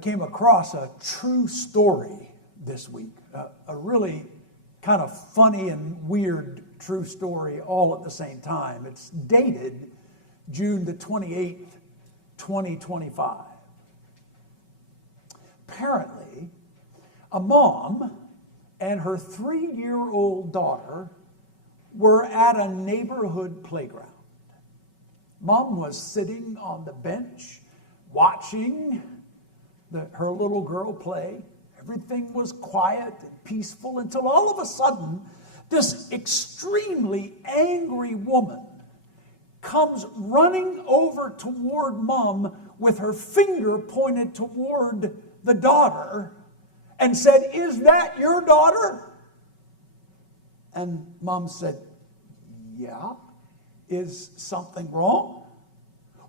came across a true story this week, a really kind of funny and weird true story all at the same time. It's dated June the 28th, 2025. Apparently, a mom and her 3-year-old daughter were at a neighborhood playground. Mom was sitting on the bench watching her little girl play. Everything was quiet and peaceful until all of a sudden, this extremely angry woman comes running over toward Mom with her finger pointed toward the daughter and said, "Is that your daughter?" And Mom said, "Yeah. Is something wrong?"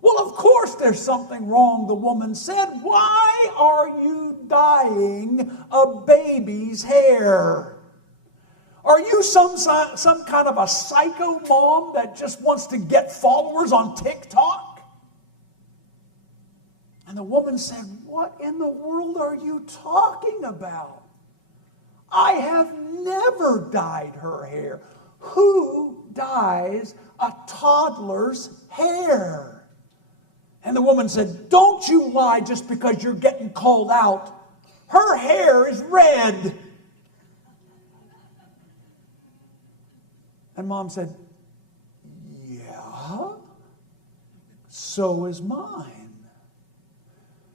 "Well, of course there's something wrong," the woman said. "Why are you dyeing a baby's hair? Are you some kind of a psycho mom that just wants to get followers on TikTok?" And the woman said, "What in the world are you talking about? I have never dyed her hair. Who dyes a toddler's hair?" And the woman said, "Don't you lie just because you're getting called out. Her hair is red." And Mom said, "Yeah, so is mine."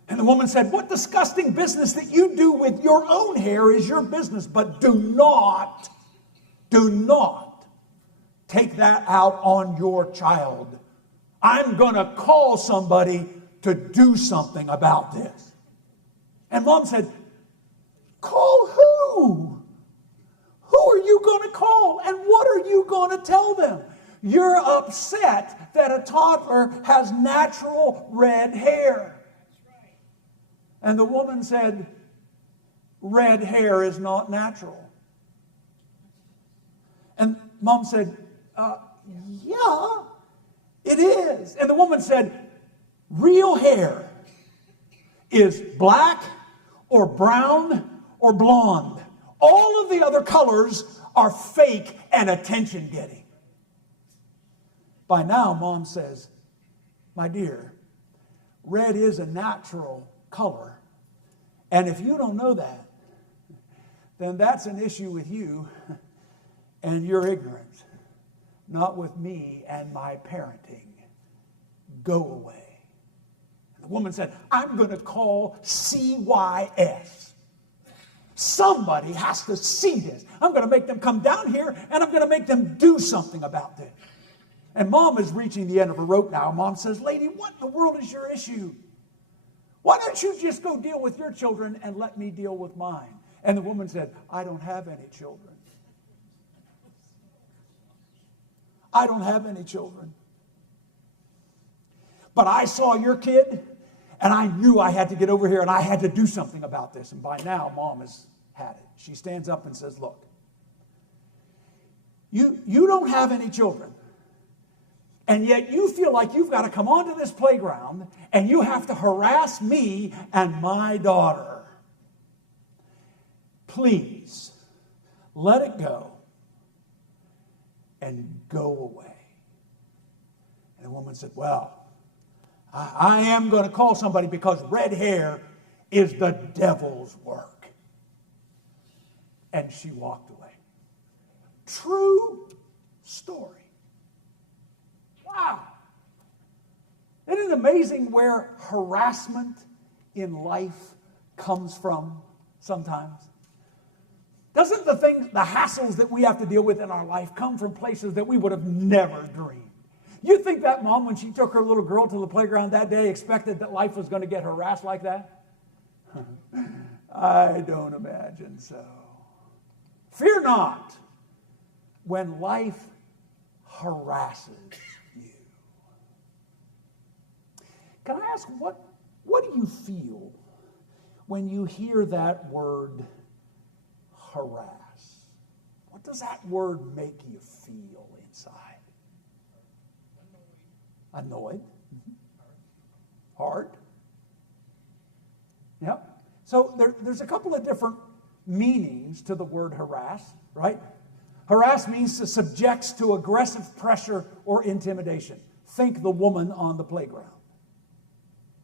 And the woman said, "What disgusting business that you do with your own hair is your business, but do not take that out on your child. I'm going to call somebody to do something about this." And Mom said, "Call who? Who are you going to call? And what are you going to tell them? You're upset that a toddler has natural red hair." And the woman said, "Red hair is not natural." And Mom said, "Yeah, it is." And the woman said, "Real hair is black or brown or blonde. All of the other colors are fake and attention-getting." By now, Mom says, "My dear, red is a natural color. And if you don't know that, then that's an issue with you and your ignorance, not with me and my parenting. Go away." And the woman said, "I'm going to call CYS. Somebody has to see this. I'm going to make them come down here and I'm going to make them do something about this." And Mom is reaching the end of her rope now. Mom says, "Lady, what in the world is your issue? Why don't you just go deal with your children and let me deal with mine?" And the woman said, "I don't have any children. I don't have any children. But I saw your kid, and I knew I had to get over here, and I had to do something about this." And by now, Mom has had it. She stands up and says, "Look, you don't have any children, and yet you feel like you've got to come onto this playground, and you have to harass me and my daughter. Please, let it go and go away." And the woman said, "Well, I am going to call somebody because red hair is the devil's work." And she walked away. True story. Wow. Isn't it amazing where harassment in life comes from sometimes? Doesn't the hassles that we have to deal with in our life come from places that we would have never dreamed? You think that mom, when she took her little girl to the playground that day, expected that life was going to get harassed like that? I don't imagine so. Fear not when life harasses you. Can I ask, what do you feel when you hear that word harass? What does that word make you feel inside? Annoyed. Hard. Yep. So there's a couple of different meanings to the word harass, right? Harass means to subject to aggressive pressure or intimidation. Think the woman on the playground,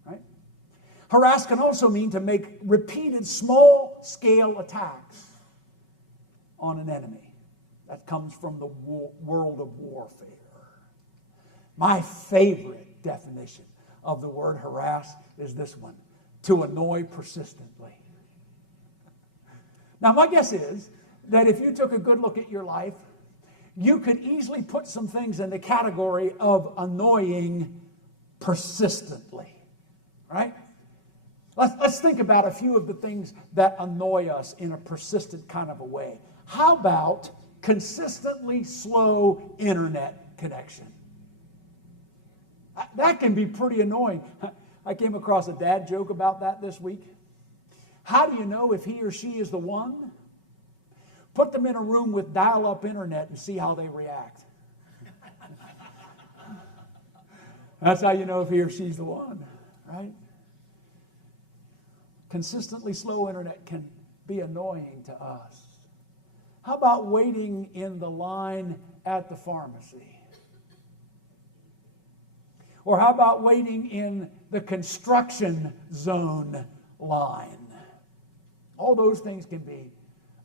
right? Harass can also mean to make repeated small-scale attacks on an enemy. That comes from the world of warfare. My favorite definition of the word harass is this one: to annoy persistently. Now, my guess is that if you took a good look at your life, you could easily put some things in the category of annoying persistently, right? Let's think about a few of the things that annoy us in a persistent kind of a way. How about consistently slow internet connection? That can be pretty annoying. I came across a dad joke about that this week. How do you know if he or she is the one? Put them in a room with dial-up internet and see how they react. That's how you know if he or she's the one, right? Consistently slow internet can be annoying to us. How about waiting in the line at the pharmacy? Or how about waiting in the construction zone line? All those things can be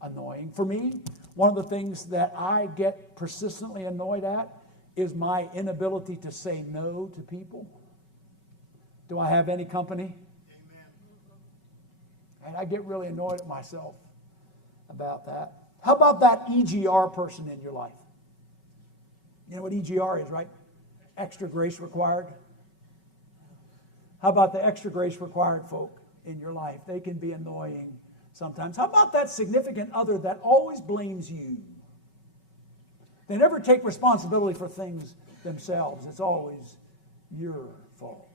annoying. For me, one of the things that I get persistently annoyed at is my inability to say no to people. Do I have any company? Amen. And I get really annoyed at myself about that. How about that EGR person in your life? You know what EGR is, right? Extra grace required. How about the extra grace required folk in your life? They can be annoying sometimes. How about that significant other that always blames you? They never take responsibility for things themselves. It's always your fault.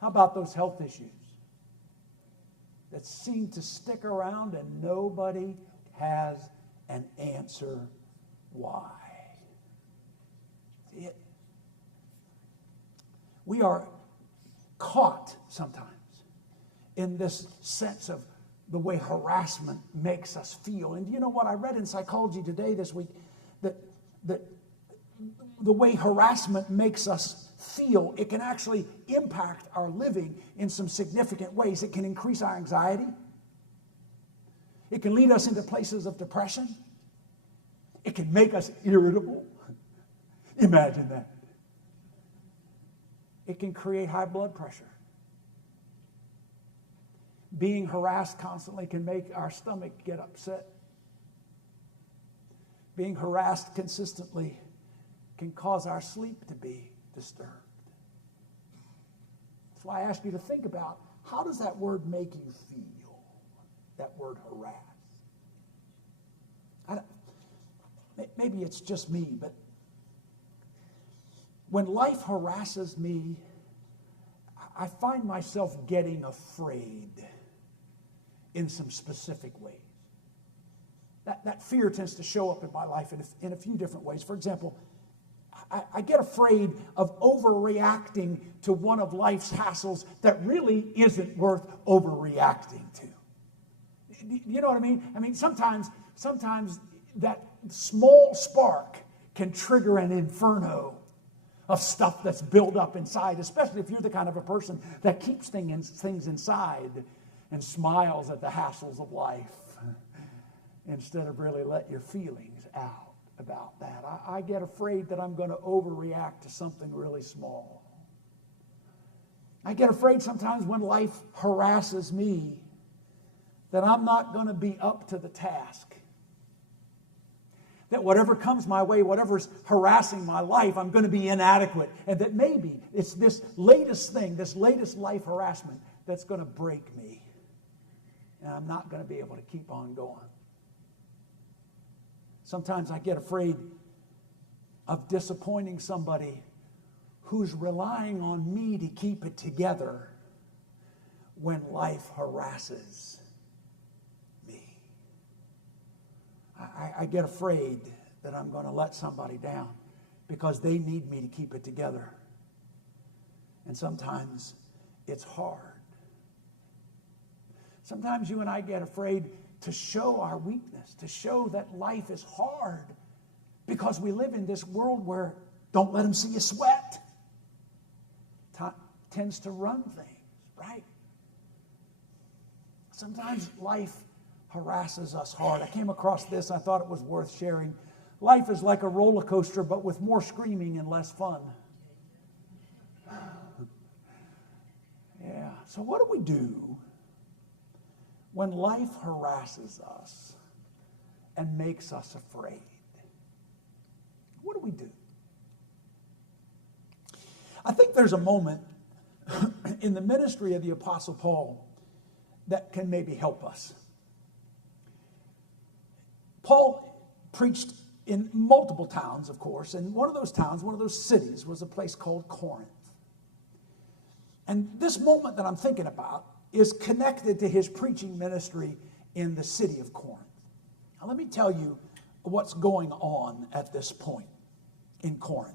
How about those health issues that seem to stick around and nobody has an answer why? See it? We are caught sometimes in this sense of the way harassment makes us feel. And you know what? I read in Psychology Today this week that the way harassment makes us feel, it can actually impact our living in some significant ways. It can increase our anxiety. It can lead us into places of depression. It can make us irritable. Imagine that. It can create high blood pressure. Being harassed constantly can make our stomach get upset. Being harassed consistently can cause our sleep to be disturbed. That's why I ask you to think about, how does that word make you feel? That word harass. Maybe it's just me, but when life harasses me, I find myself getting afraid in some specific ways. That fear tends to show up in my life in a few different ways. For example, I get afraid of overreacting to one of life's hassles that really isn't worth overreacting to. You know what I mean? I mean, sometimes that small spark can trigger an inferno of stuff that's built up inside, especially if you're the kind of a person that keeps things inside and smiles at the hassles of life instead of really let your feelings out about that. I get afraid that I'm going to overreact to something really small. I get afraid sometimes when life harasses me that I'm not going to be up to the task. That whatever comes my way, whatever's harassing my life, I'm going to be inadequate. And that maybe it's this latest thing, this latest life harassment that's going to break me. And I'm not going to be able to keep on going. Sometimes I get afraid of disappointing somebody who's relying on me to keep it together when life harasses me. I get afraid that I'm going to let somebody down because they need me to keep it together. And sometimes it's hard. Sometimes you and I get afraid to show our weakness, to show that life is hard, because we live in this world where don't let them see you sweat. Tends to run things, right? Sometimes life harasses us hard. I came across this. I thought it was worth sharing. Life is like a roller coaster, but with more screaming and less fun. Yeah. So what do we do when life harasses us and makes us afraid? What do we do? I think there's a moment in the ministry of the Apostle Paul that can maybe help us. Paul preached in multiple towns, of course, and one of those towns, one of those cities, was a place called Corinth. And this moment that I'm thinking about is connected to his preaching ministry in the city of Corinth. Now, let me tell you what's going on at this point in Corinth.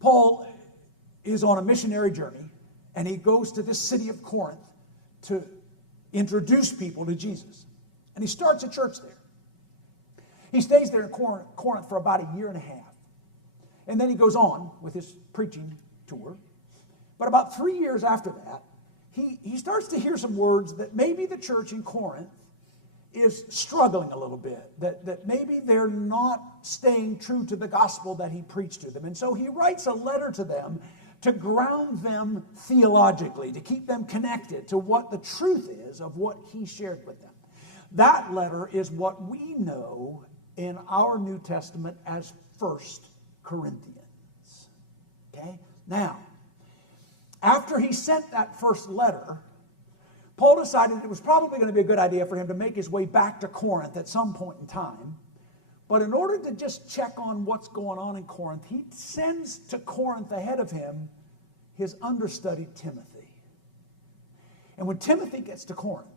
Paul is on a missionary journey, and he goes to this city of Corinth to introduce people to Jesus. And he starts a church there. He stays there in Corinth for about a year and a half. And then he goes on with his preaching tour. But about 3 years after that, he starts to hear some words that maybe the church in Corinth is struggling a little bit, that maybe they're not staying true to the gospel that he preached to them. And so he writes a letter to them to ground them theologically, to keep them connected to what the truth is of what he shared with them. That letter is what we know in our New Testament as 1 Corinthians. Okay? Now, after he sent that first letter, Paul decided it was probably going to be a good idea for him to make his way back to Corinth at some point in time. But in order to just check on what's going on in Corinth, he sends to Corinth ahead of him his understudy Timothy. And when Timothy gets to Corinth,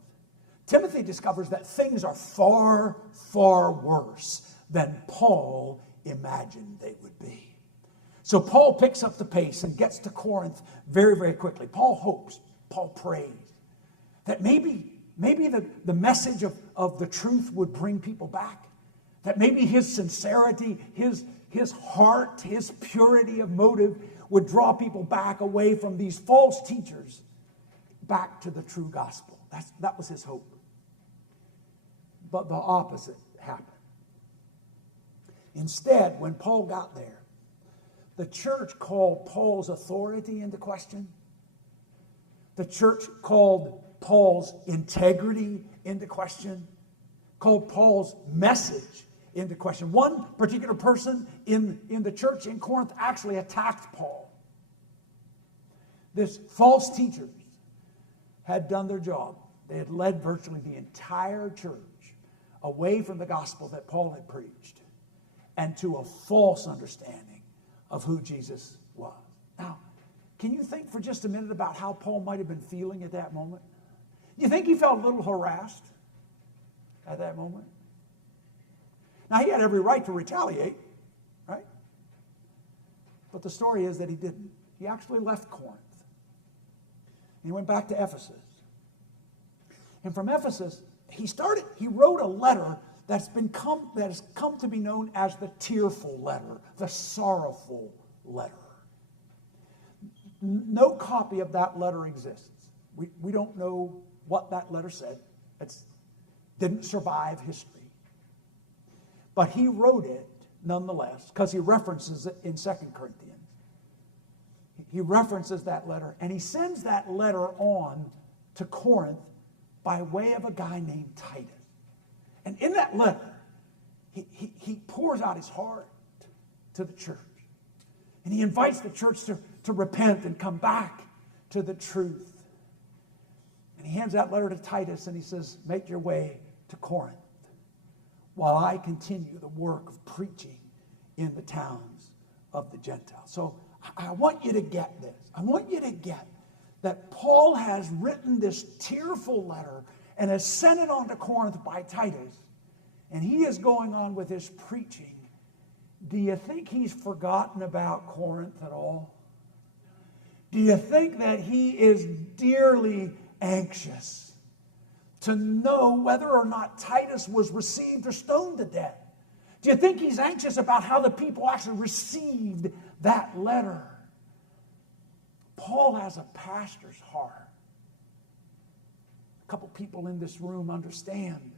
Timothy discovers that things are far, far worse than Paul imagined they would be. So Paul picks up the pace and gets to Corinth very, very quickly. Paul hopes, Paul prays that maybe the message of the truth would bring people back. That maybe his sincerity, his heart, his purity of motive would draw people back away from these false teachers back to the true gospel. That was his hope. But the opposite happened. Instead, when Paul got there, the church called Paul's authority into question. The church called Paul's integrity into question, called Paul's message into question. One particular person in the church in Corinth actually attacked Paul. This false teachers had done their job. They had led virtually the entire church away from the gospel that Paul had preached and to a false understanding of who Jesus was. Now, can you think for just a minute about how Paul might have been feeling at that moment? You think he felt a little harassed at that moment? Now, he had every right to retaliate, right? But the story is that he didn't. He actually left Corinth. He went back to Ephesus. And from Ephesus, he wrote a letter that has come to be known as the tearful letter, the sorrowful letter. No copy of that letter exists. We don't know what that letter said. It didn't survive history. But he wrote it nonetheless, because he references it in 2 Corinthians. He references that letter, and he sends that letter on to Corinth by way of a guy named Titus. And in that letter, he pours out his heart to the church. And he invites the church to repent and come back to the truth. And he hands that letter to Titus and he says, make your way to Corinth while I continue the work of preaching in the towns of the Gentiles. So I want you to get this. I want you to get that Paul has written this tearful letter and has sent it on to Corinth by Titus. And he is going on with his preaching. Do you think he's forgotten about Corinth at all? Do you think that he is dearly anxious to know whether or not Titus was received or stoned to death? Do you think he's anxious about how the people actually received that letter? Paul has a pastor's heart. A couple people in this room understand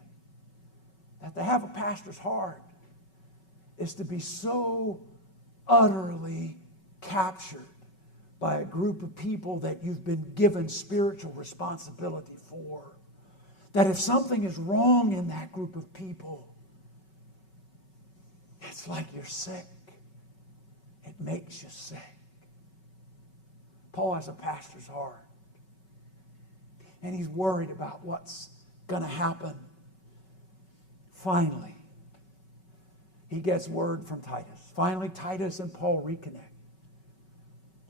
that to have a pastor's heart is to be so utterly captured by a group of people that you've been given spiritual responsibility for, that if something is wrong in that group of people, it's like you're sick. It makes you sick. Paul has a pastor's heart. And he's worried about what's going to happen. Finally, he gets word from Titus. Finally, Titus and Paul reconnect.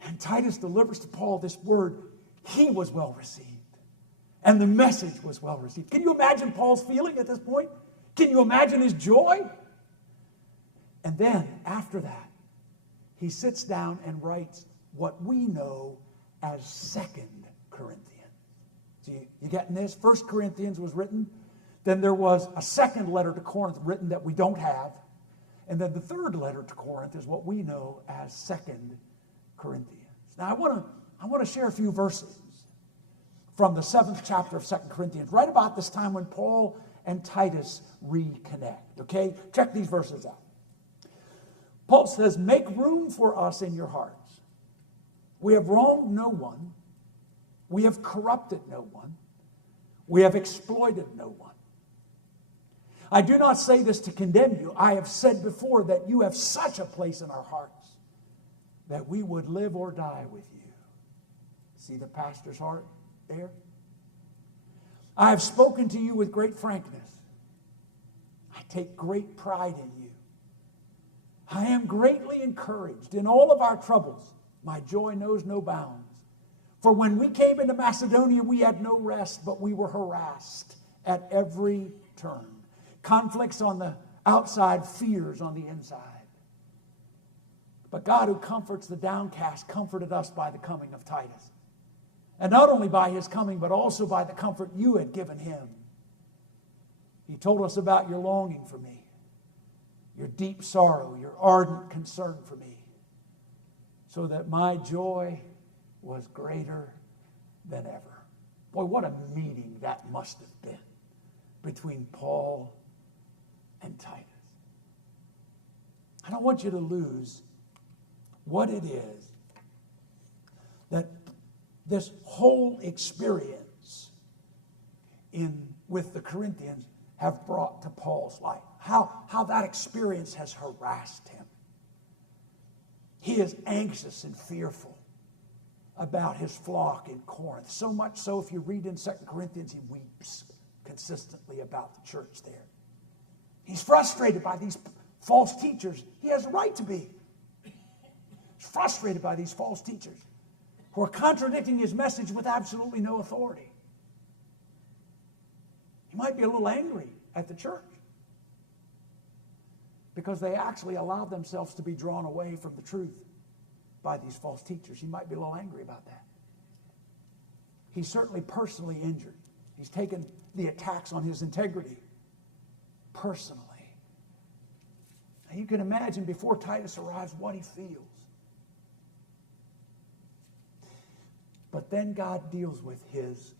And Titus delivers to Paul this word. He was well received. And the message was well received. Can you imagine Paul's feeling at this point? Can you imagine his joy? And then, after that, he sits down and writes what we know as 2 Corinthians. So you getting this? 1 Corinthians was written. Then there was a second letter to Corinth written that we don't have. And then the third letter to Corinth is what we know as 2 Corinthians. Now, I want to share a few verses from the 7th chapter of 2 Corinthians, right about this time when Paul and Titus reconnect. Okay? Check these verses out. Paul says, "Make room for us in your hearts. We have wronged no one. We have corrupted no one. We have exploited no one. I do not say this to condemn you. I have said before that you have such a place in our hearts that we would live or die with you." See the pastor's heart there? "I have spoken to you with great frankness. I take great pride in you. I am greatly encouraged in all of our troubles. My joy knows no bounds. For when we came into Macedonia, we had no rest, but we were harassed at every turn. Conflicts on the outside, fears on the inside. But God, who comforts the downcast, comforted us by the coming of Titus. And not only by his coming, but also by the comfort you had given him. He told us about your longing for me, your deep sorrow, your ardent concern for me, so that my joy was greater than ever." Boy, what a meeting that must have been between Paul and Titus. I don't want you to lose what it is that this whole experience with the Corinthians have brought to Paul's life. How that experience has harassed him. He is anxious and fearful about his flock in Corinth. So much so, if you read in 2 Corinthians, he weeps consistently about the church there. He's frustrated by these false teachers. He has a right to be. He's frustrated by these false teachers who are contradicting his message with absolutely no authority. He might be a little angry at the church because they actually allowed themselves to be drawn away from the truth by these false teachers. He might be a little angry about that. He's certainly personally injured. He's taken the attacks on his integrity personally. Now you can imagine before Titus arrives what he feels. But then God deals with his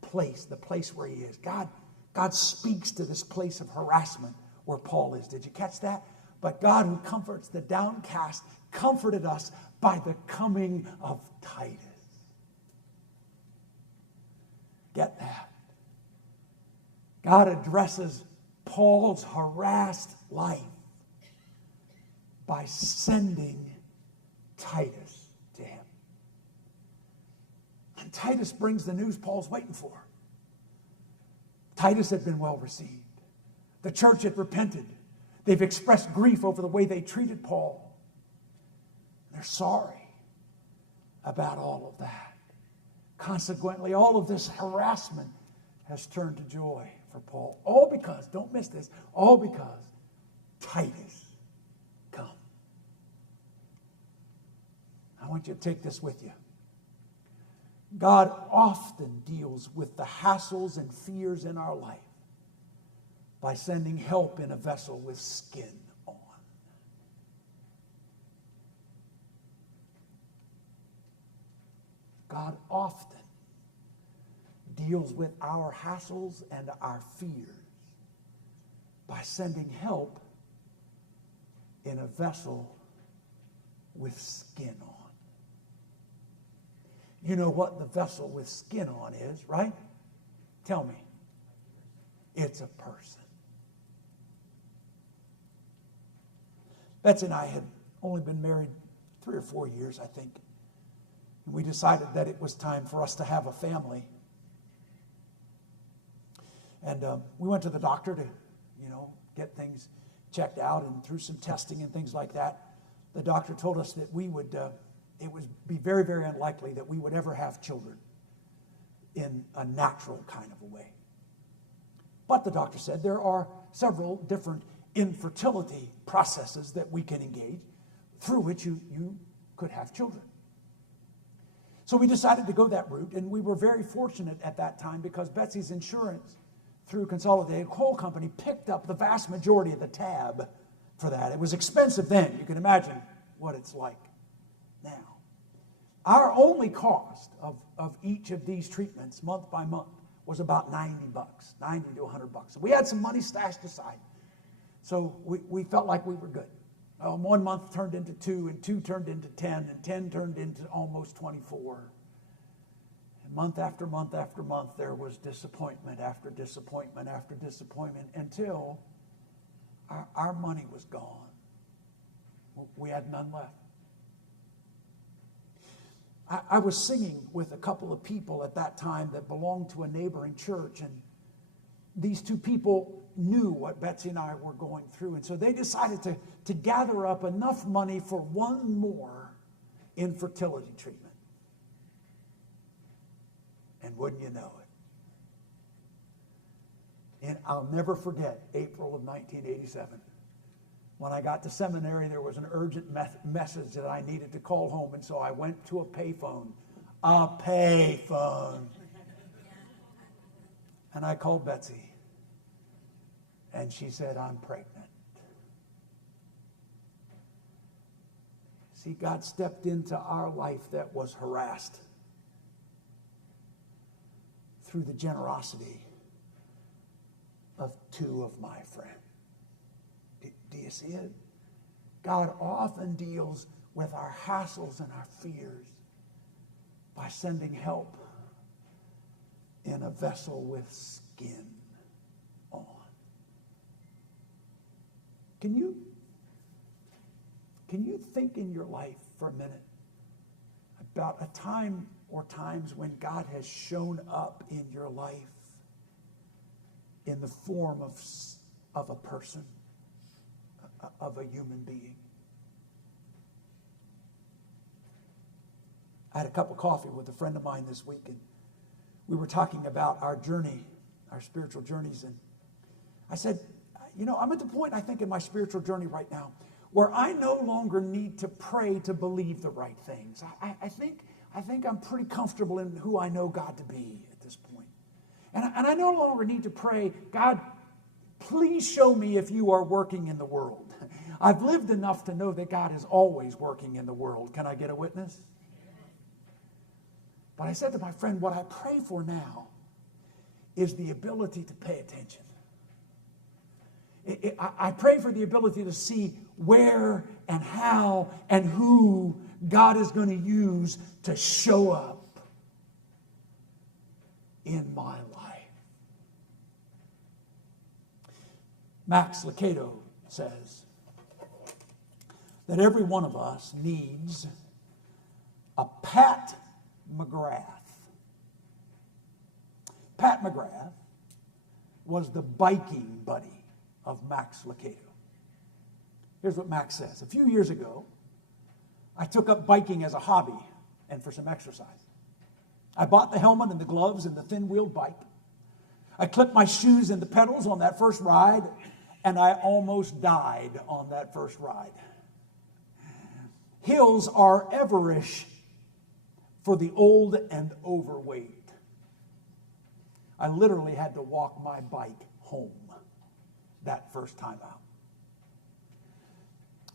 place, the place where he is. God speaks to this place of harassment where Paul is. Did you catch that? But God, who comforts the downcast, comforted us by the coming of Titus. Get that? God addresses Paul's harassed life by sending Titus to him. And Titus brings the news Paul's waiting for. Titus had been well received. The church had repented. They've expressed grief over the way they treated Paul. They're sorry about all of that. Consequently, all of this harassment has turned to joy for Paul. All because, don't miss this, all because Titus come. I want you to take this with you. God often deals with the hassles and fears in our life by sending help in a vessel with skin on. God often deals with our hassles and our fears by sending help in a vessel with skin on. You know what the vessel with skin on is, right? Tell me. It's a person. Betsy and I had only been married 3 or 4 years, I think. And we decided that it was time for us to have a family. And we went to the doctor to, get things checked out, and through some testing and things like that, the doctor told us that we would, it would be very, very unlikely that we would ever have children in a natural kind of a way. But the doctor said there are several different infertility processes that we can engage through which you could have children. So we decided to go that route, and we were very fortunate at that time because Betsy's insurance through Consolidated Coal Company picked up the vast majority of the tab for that. It was expensive then. You can imagine what it's like now. Our only cost of each of these treatments month by month was about $90, $90 to $100. We had some money stashed aside. So we felt like we were good. 1 month turned into 2, and 2 turned into 10, and 10 turned into almost 24. And month after month after month, there was disappointment after disappointment after disappointment until our money was gone. We had none left. I was singing with a couple of people at that time that belonged to a neighboring church, and these two people knew what Betsy and I were going through, and so they decided to gather up enough money for one more infertility treatment. And wouldn't you know it? And I'll never forget April of 1987. When I got to seminary, there was an urgent message that I needed to call home, and so I went to a payphone. A payphone. And I called Betsy, and she said, "I'm pregnant." See, God stepped into our life that was harassed through the generosity of 2 of my friends. Do you see it? God often deals with our hassles and our fears by sending help in a vessel with skin on. Can you think in your life for a minute about a time or times when God has shown up in your life in the form of a person, of a human being? I had a cup of coffee with a friend of mine this week, and we were talking about our journey, our spiritual journeys, and I said, I'm at the point, I think, in my spiritual journey right now where I no longer need to pray to believe the right things. I think I'm pretty comfortable in who I know God to be at this point. And I no longer need to pray, "God, please show me if you are working in the world." I've lived enough to know that God is always working in the world. Can I get a witness? But I said to my friend, what I pray for now is the ability to pay attention. I pray for the ability to see where and how and who God is going to use to show up in my life. Max Lucado says that every one of us needs a Pat McGrath. Pat McGrath was the biking buddy of Max Lucado. Here's what Max says. "A few years ago, I took up biking as a hobby and for some exercise. I bought the helmet and the gloves and the thin-wheeled bike. I clipped my shoes and the pedals on that first ride, and I almost died on that first ride. Hills are everish for the old and overweight. I literally had to walk my bike home that first time out.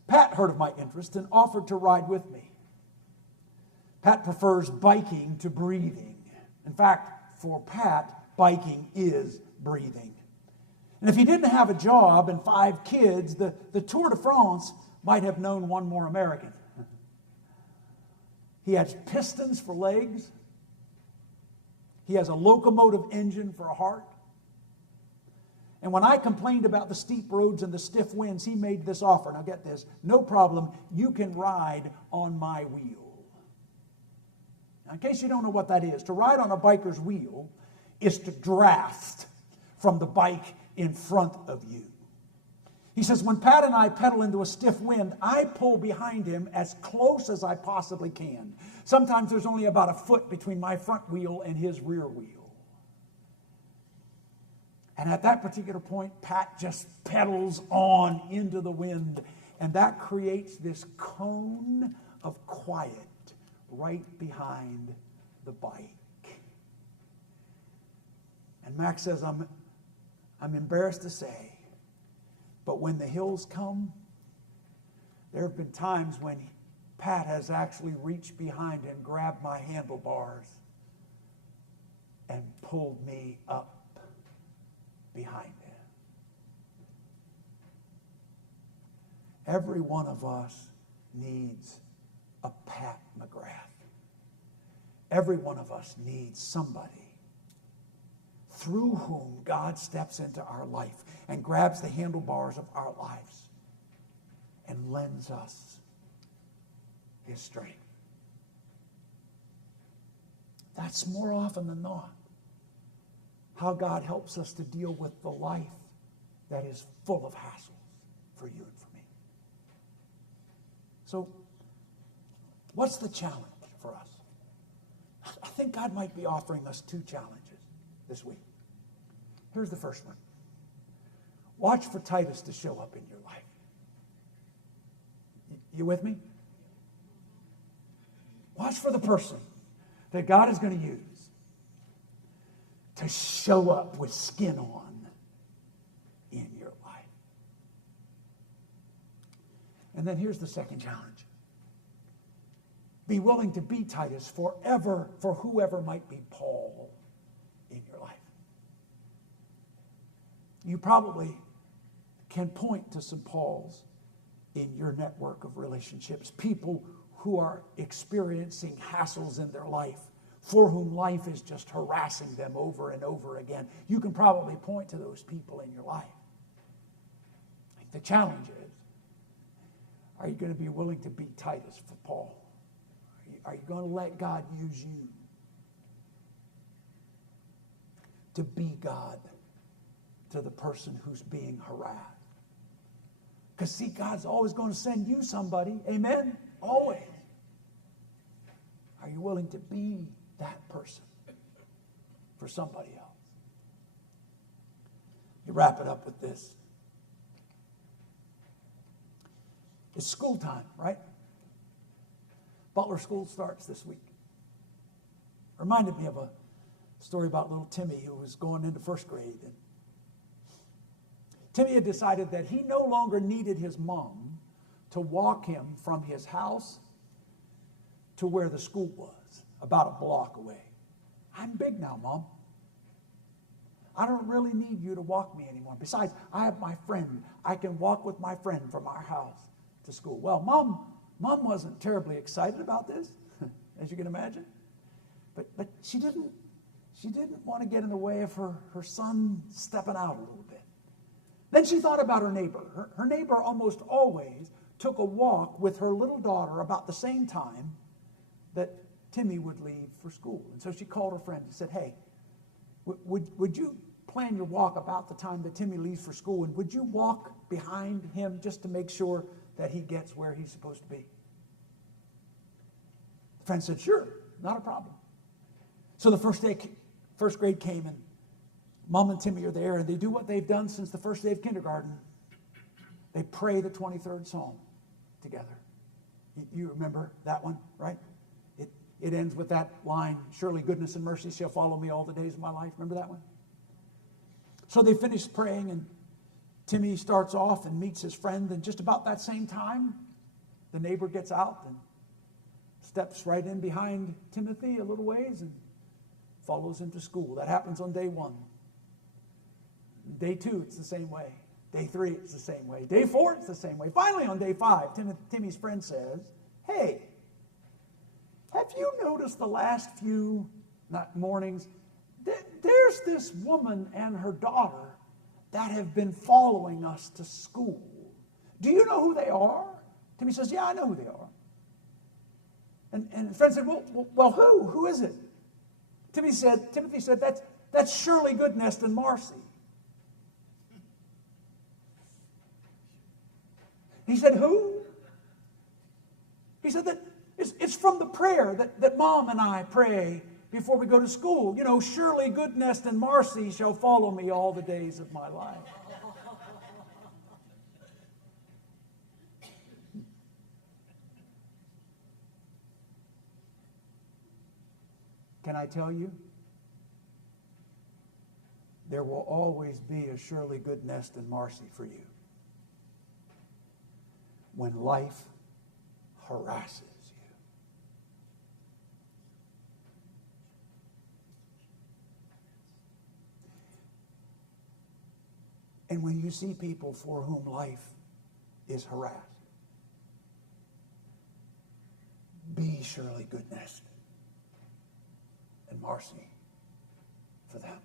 Pat heard of my interest and offered to ride with me. Pat prefers biking to breathing. In fact, for Pat, biking is breathing. And if he didn't have a job and 5 kids, the Tour de France might have known one more American. He has pistons for legs. He has a locomotive engine for a heart. And when I complained about the steep roads and the stiff winds, he made this offer. Now get this, no problem, you can ride on my wheel. Now, in case you don't know what that is, to ride on a biker's wheel is to draft from the bike in front of you. He says, when Pat and I pedal into a stiff wind, I pull behind him as close as I possibly can. Sometimes there's only about a foot between my front wheel and his rear wheel. And at that particular point, Pat just pedals on into the wind, and that creates this cone of quiet right behind the bike. And Max says, I'm embarrassed to say, but when the hills come, there have been times when Pat has actually reached behind and grabbed my handlebars and pulled me up behind him. Every one of us needs a Pat McGrath. Every one of us needs somebody through whom God steps into our life and grabs the handlebars of our lives and lends us his strength. That's more often than not how God helps us to deal with the life that is full of hassles for you and for me. So, what's the challenge for us? I think God might be offering us 2 challenges this week. Here's the first one. Watch for Titus to show up in your life. You with me? Watch for the person that God is going to use to show up with skin on in your life. And then here's the second challenge. Be willing to be Titus forever for whoever might be Paul in your life. You probably can point to some Pauls in your network of relationships, people who are experiencing hassles in their life, for whom life is just harassing them over and over again. You can probably point to those people in your life. The challenge is, are you going to be willing to be Titus for Paul? Are you going to let God use you to be God to the person who's being harassed? Because see, God's always going to send you somebody. Amen? Always. Are you willing to be that person for somebody else? You wrap it up with this. It's school time, right? Butler School starts this week. Reminded me of a story about little Timmy who was going into first grade. And Timmy had decided that he no longer needed his mom to walk him from his house to where the school was, about a block away. I'm big now, Mom. I don't really need you to walk me anymore. Besides, I have my friend. I can walk with my friend from our house to school. Well, Mom wasn't terribly excited about this, as you can imagine. But she didn't want to get in the way of her son stepping out a little bit. Then she thought about her neighbor. Her neighbor almost always took a walk with her little daughter about the same time that Timmy would leave for school. And so she called her friend and said, hey, would you plan your walk about the time that Timmy leaves for school, and would you walk behind him just to make sure that he gets where he's supposed to be? The friend said, sure, not a problem. So the first grade came, and Mom and Timmy are there, and they do what they've done since the first day of kindergarten. They pray the 23rd Psalm together. You remember that one, right? it ends with that line, surely goodness and mercy shall follow me all the days of my life. Remember that one? So they finish praying, and Timmy starts off and meets his friend, and just about that same time, the neighbor gets out and steps right in behind Timothy a little ways and follows him to school. That happens on day 1. Day 2, it's the same way. Day 3, it's the same way. Day 4, it's the same way. Finally, on day 5, Timmy's friend says, hey, have you noticed the last few mornings, there's this woman and her daughter that have been following us to school. Do you know who they are? Timmy says, yeah, I know who they are. And his friend said, well, who? Who is it? Timothy said, that's Shirley Goodnest and Marcy. He said, who? He said that it's from the prayer that Mom and I pray before we go to school. You know, surely goodness and mercy shall follow me all the days of my life. Can I tell you? There will always be a surely goodness and mercy for you when life harasses you. And when you see people for whom life is harassed, be surely goodness and mercy for them.